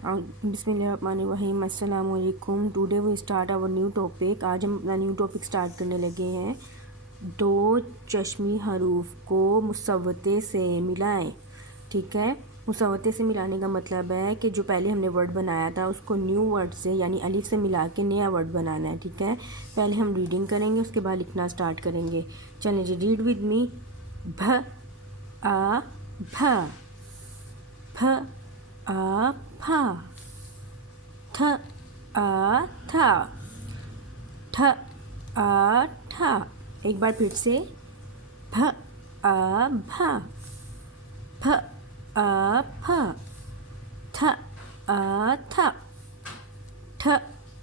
बिस्मिल्लाहिर्रहमानिर्रहीम। अस्सलाम वालेकुम। Today we start our new topic. आज हम अपना न्यू टॉपिक स्टार्ट करने लगे हैं। दो चश्मी हरूफ को मुसव्वते से मिलाएं। ठीक है, मुसव्वते से मिलाने का मतलब है कि जो पहले हमने वर्ड बनाया था उसको न्यू वर्ड से यानी अलिफ से मिला के नया वर्ड बनाना है। ठीक है, पहले हम रीडिंग करेंगे, उसके बाद लिखना स्टार्ट करेंगे। चलिए जी, रीड विद मी। भ आ भ, भ आ फा, थ आ था, ठ आ ठा। एक बार फिर से, भ आ भा, फ आ फा, थ आ था, ठ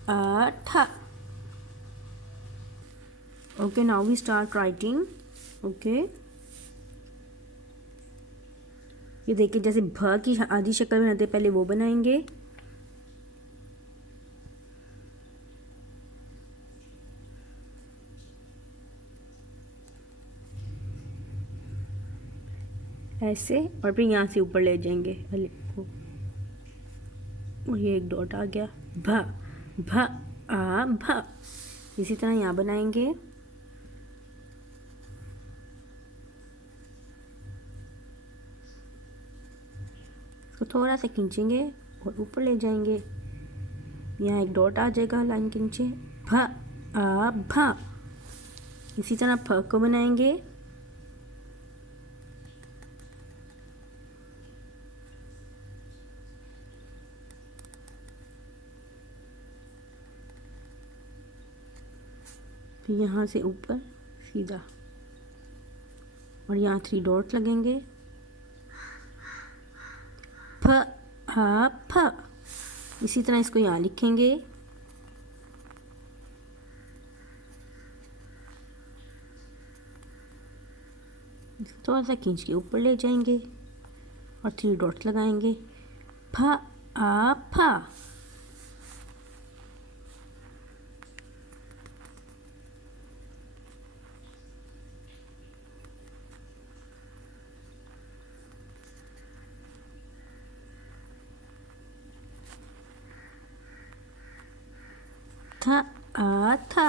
आ ठा। Okay, now we start writing. Okay, ये देखिए, जैसे भ की आधी शक्ल बनाते पहले वो बनाएंगे। ऐसे, और फिर यहाँ से ऊपर ले जाएंगे अलिफ को, और ये एक डॉट आ गया। भ भ आ भ। इसी तरह यहाँ बनाएंगे। इसको थोड़ा सा खींचेंगे और ऊपर ले जाएंगे। यहाँ एक डॉट आ जाएगा लाइन के नीचे। भ आ भ। इसी तरह फ को बनाएंगे। फिर यहाँ से ऊपर सीधा, और यहाँ 3 डॉट लगेंगे। फ आ फ। इसी तरह इसको यहाँ लिखेंगे। थोड़ा सा खींच के ऊपर ले जाएंगे और 3 डॉट्स लगाएंगे। फ आ फा। थ आ था।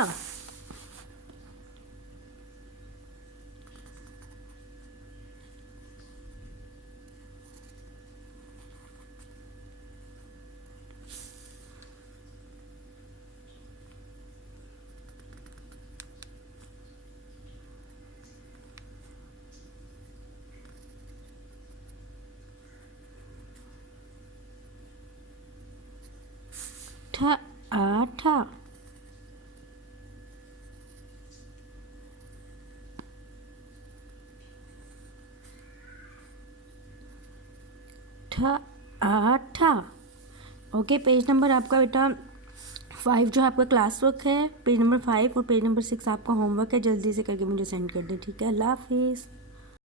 ठ आ ठा। ठ आ ठा। ओके, पेज नंबर आपका बेटा 5 जो आपका क्लास वर्क है, पेज नंबर 5 और पेज नंबर 6 आपका होमवर्क है। जल्दी से करके मुझे सेंड कर दें। ठीक है, अल्लाह हाफिज़।